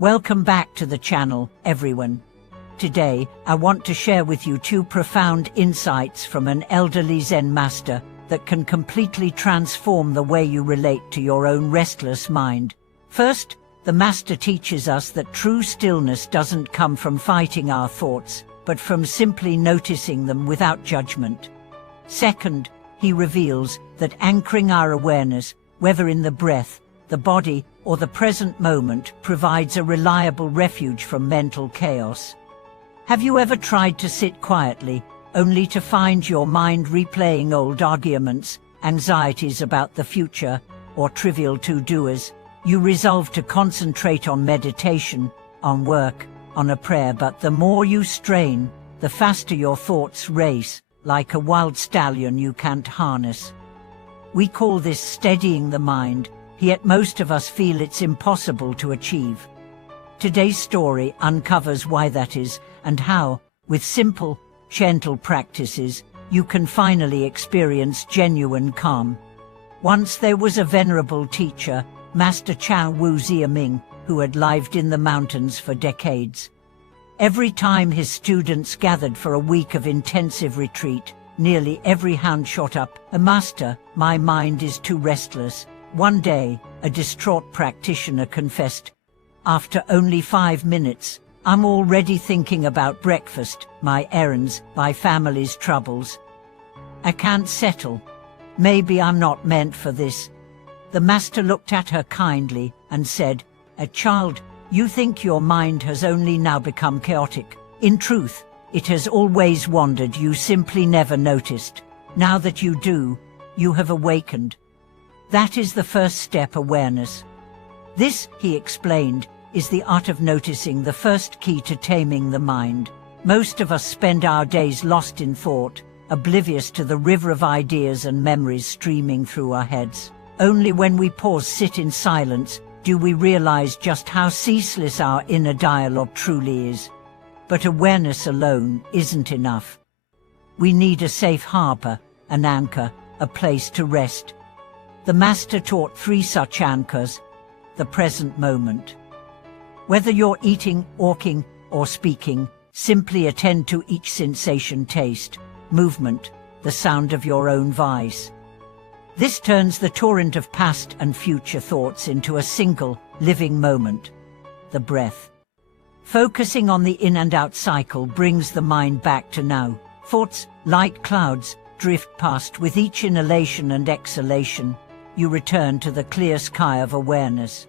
Welcome back to the channel, everyone. Today, I want to share with you two profound insights from an elderly Zen master that can completely transform the way you relate to your own restless mind. First, the master teaches us that true stillness doesn't come from fighting our thoughts, but from simply noticing them without judgment. Second, he reveals that anchoring our awareness, whether in the breath, the body, or the present moment, provides a reliable refuge from mental chaos. Have you ever tried to sit quietly, only to find your mind replaying old arguments, anxieties about the future, or trivial to-doers? You resolve to concentrate on meditation, on work, on a prayer, but the more you strain, the faster your thoughts race, like a wild stallion you can't harness. We call this steadying the mind, yet most of us feel it's impossible to achieve. Today's story uncovers why that is, and how, with simple, gentle practices, you can finally experience genuine calm. Once there was a venerable teacher, Master Chao Wu Ziaming, who had lived in the mountains for decades. Every time his students gathered for a week of intensive retreat, nearly every hand shot up, "Master, my mind is too restless." One day, a distraught practitioner confessed, "After only 5 minutes, I'm already thinking about breakfast, my errands, my family's troubles. I can't settle. Maybe I'm not meant for this." The master looked at her kindly and said, "Child, you think your mind has only now become chaotic. In truth, it has always wandered, you simply never noticed. Now that you do, you have awakened. That is the first step, awareness. This," he explained, "is the art of noticing, the first key to taming the mind. Most of us spend our days lost in thought, oblivious to the river of ideas and memories streaming through our heads. Only when we pause, sit in silence, do we realize just how ceaseless our inner dialogue truly is. But awareness alone isn't enough. We need a safe harbor, an anchor, a place to rest. The master taught 3 such anchors: the present moment. Whether you're eating, walking, or speaking, simply attend to each sensation, taste, movement, the sound of your own voice. This turns the torrent of past and future thoughts into a single, living moment: the breath. Focusing on the in and out cycle brings the mind back to now. Thoughts, like clouds, drift past. With each inhalation and exhalation, you return to the clear sky of awareness.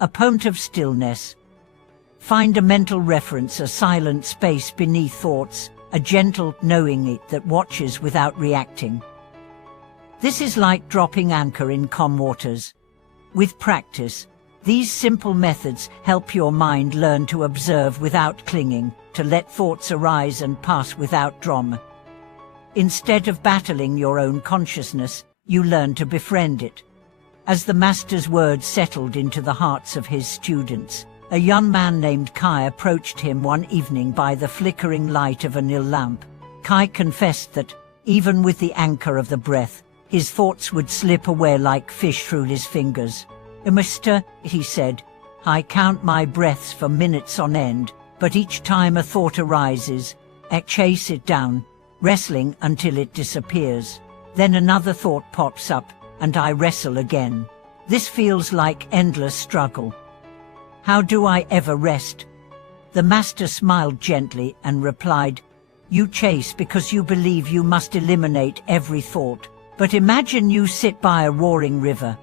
A point of stillness. Find a mental reference, a silent space beneath thoughts, a gentle knowing it that watches without reacting. This is like dropping anchor in calm waters. With practice, these simple methods help your mind learn to observe without clinging, to let thoughts arise and pass without drama. Instead of battling your own consciousness, you learn to befriend it. As the master's words settled into the hearts of his students, a young man named Kai approached him one evening by the flickering light of an oil lamp. Kai confessed that, even with the anchor of the breath, his thoughts would slip away like fish through his fingers. "Master," he said, "I count my breaths for minutes on end, but each time a thought arises, I chase it down, wrestling until it disappears. Then another thought pops up, and I wrestle again. This feels like endless struggle. How do I ever rest?" The master smiled gently and replied, "You chase because you believe you must eliminate every thought. But imagine you sit by a roaring river.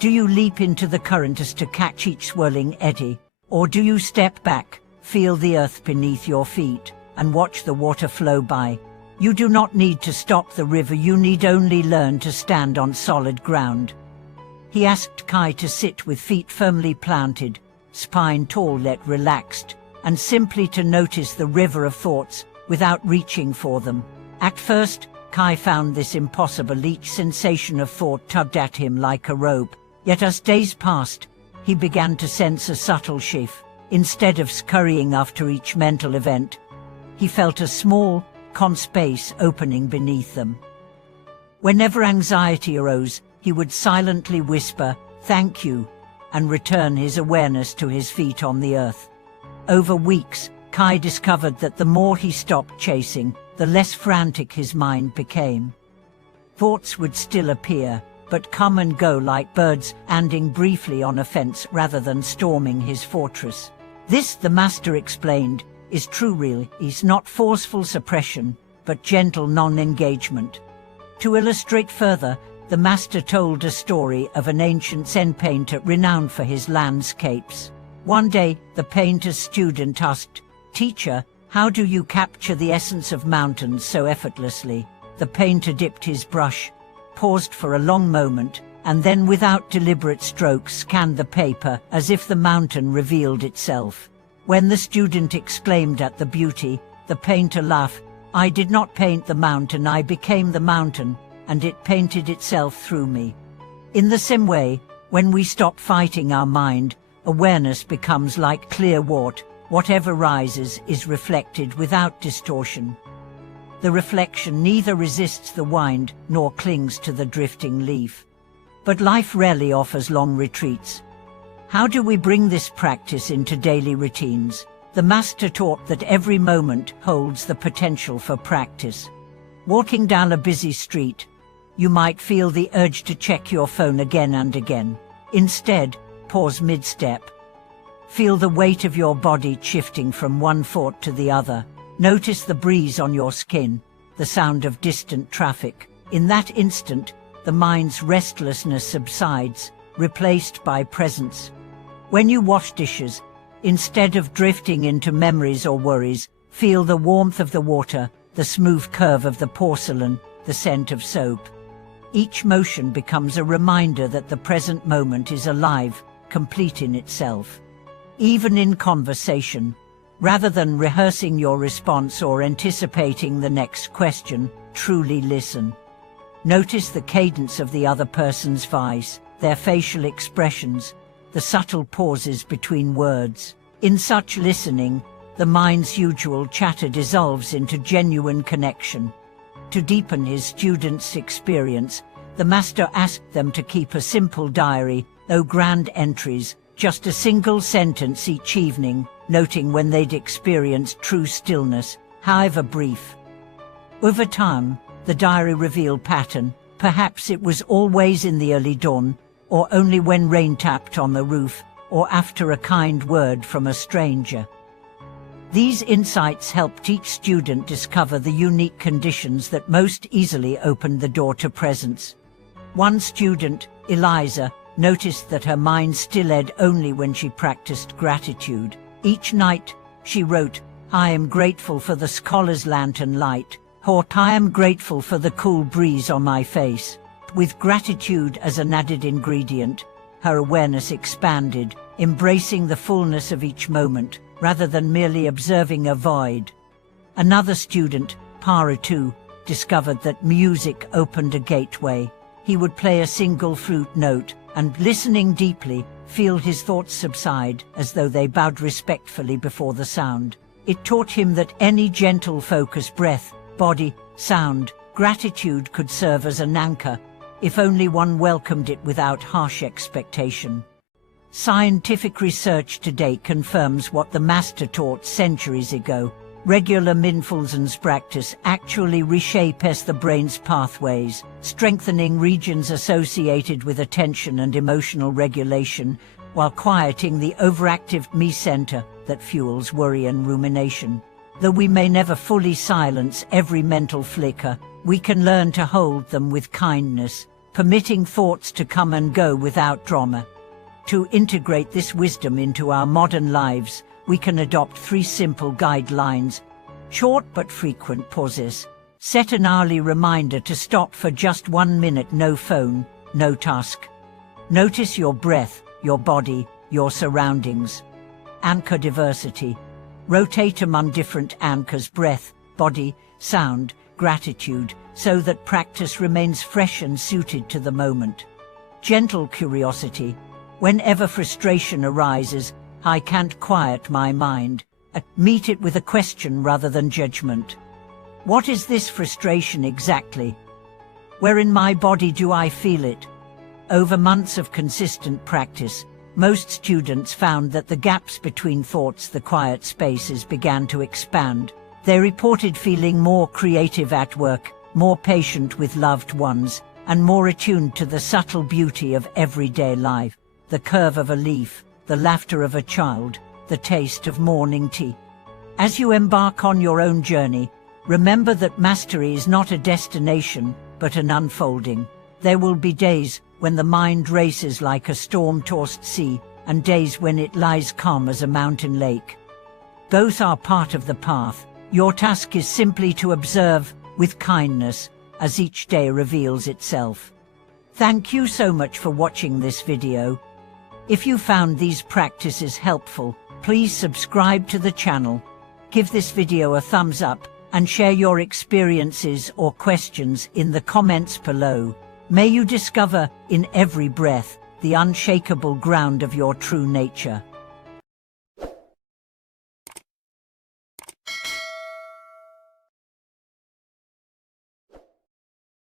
Do you leap into the current as to catch each swirling eddy, or do you step back, feel the earth beneath your feet, and watch the water flow by? You do not need to stop the river, you need only learn to stand on solid ground." He asked Kai to sit with feet firmly planted, spine tall yet relaxed, and simply to notice the river of thoughts without reaching for them. At first, Kai found this impossible. Each sensation of thought tugged at him like a rope. Yet as days passed, he began to sense a subtle shift. Instead of scurrying after each mental event, he felt a small, calm space opening beneath them. Whenever anxiety arose, he would silently whisper, "Thank you," and return his awareness to his feet on the earth. Over weeks, Kai discovered that the more he stopped chasing, the less frantic his mind became. Thoughts would still appear, but come and go like birds landing briefly on a fence rather than storming his fortress. This, the master explained, is true release, not forceful suppression, but gentle non-engagement. To illustrate further, the master told a story of an ancient Zen painter renowned for his landscapes. One day, the painter's student asked, "Teacher, how do you capture the essence of mountains so effortlessly?" The painter dipped his brush, paused for a long moment, and then without deliberate strokes scanned the paper as if the mountain revealed itself. When the student exclaimed at the beauty, the painter laughed, "I did not paint the mountain, I became the mountain, and it painted itself through me." In the same way, when we stop fighting our mind, awareness becomes like clear water. Whatever rises is reflected without distortion. The reflection neither resists the wind nor clings to the drifting leaf. But life rarely offers long retreats. How do we bring this practice into daily routines? The master taught that every moment holds the potential for practice. Walking down a busy street, you might feel the urge to check your phone again and again. Instead, pause mid-step. Feel the weight of your body shifting from one thought to the other. Notice the breeze on your skin, the sound of distant traffic. In that instant, the mind's restlessness subsides, replaced by presence. When you wash dishes, instead of drifting into memories or worries, feel the warmth of the water, the smooth curve of the porcelain, the scent of soap. Each motion becomes a reminder that the present moment is alive, complete in itself. Even in conversation, rather than rehearsing your response or anticipating the next question, truly listen. Notice the cadence of the other person's voice, their facial expressions, the subtle pauses between words. In such listening, the mind's usual chatter dissolves into genuine connection. To deepen his students' experience, the master asked them to keep a simple diary, no grand entries, just a single sentence each evening, noting when they'd experienced true stillness, however brief. Over time, the diary revealed pattern. Perhaps it was always in the early dawn, or only when rain tapped on the roof, or after a kind word from a stranger. These insights helped each student discover the unique conditions that most easily opened the door to presence. One student, Eliza, noticed that her mind stilled only when she practiced gratitude. Each night, she wrote, "I am grateful for the scholar's lantern light," or "I am grateful for the cool breeze on my face." With gratitude as an added ingredient, her awareness expanded, embracing the fullness of each moment, rather than merely observing a void. Another student, Paratu, discovered that music opened a gateway. He would play a single flute note, and listening deeply, feel his thoughts subside as though they bowed respectfully before the sound. It taught him that any gentle focus, breath, body, sound, gratitude could serve as an anchor, if only one welcomed it without harsh expectation. Scientific research today confirms what the master taught centuries ago. Regular mindfulness practice actually reshapes the brain's pathways, strengthening regions associated with attention and emotional regulation, while quieting the overactive me center that fuels worry and rumination. Though we may never fully silence every mental flicker, we can learn to hold them with kindness, permitting thoughts to come and go without drama. To integrate this wisdom into our modern lives, we can adopt 3 simple guidelines. Short but frequent pauses. Set an hourly reminder to stop for just 1 minute, no phone, no task. Notice your breath, your body, your surroundings. Anchor diversity. Rotate among different anchors, breath, body, sound, gratitude, so that practice remains fresh and suited to the moment. Gentle curiosity. Whenever frustration arises, I can't quiet my mind. Meet it with a question rather than judgment. What is this frustration exactly? Where in my body do I feel it? Over months of consistent practice, most students found that the gaps between thoughts, the quiet spaces, began to expand. They reported feeling more creative at work, more patient with loved ones, and more attuned to the subtle beauty of everyday life. The curve of a leaf, the laughter of a child, the taste of morning tea. As you embark on your own journey, remember that mastery is not a destination, but an unfolding. There will be days when the mind races like a storm-tossed sea, and days when it lies calm as a mountain lake. Both are part of the path. Your task is simply to observe with kindness as each day reveals itself. Thank you so much for watching this video. If you found these practices helpful, please subscribe to the channel, give this video a thumbs up, and share your experiences or questions in the comments below. May you discover, in every breath, the unshakable ground of your true nature.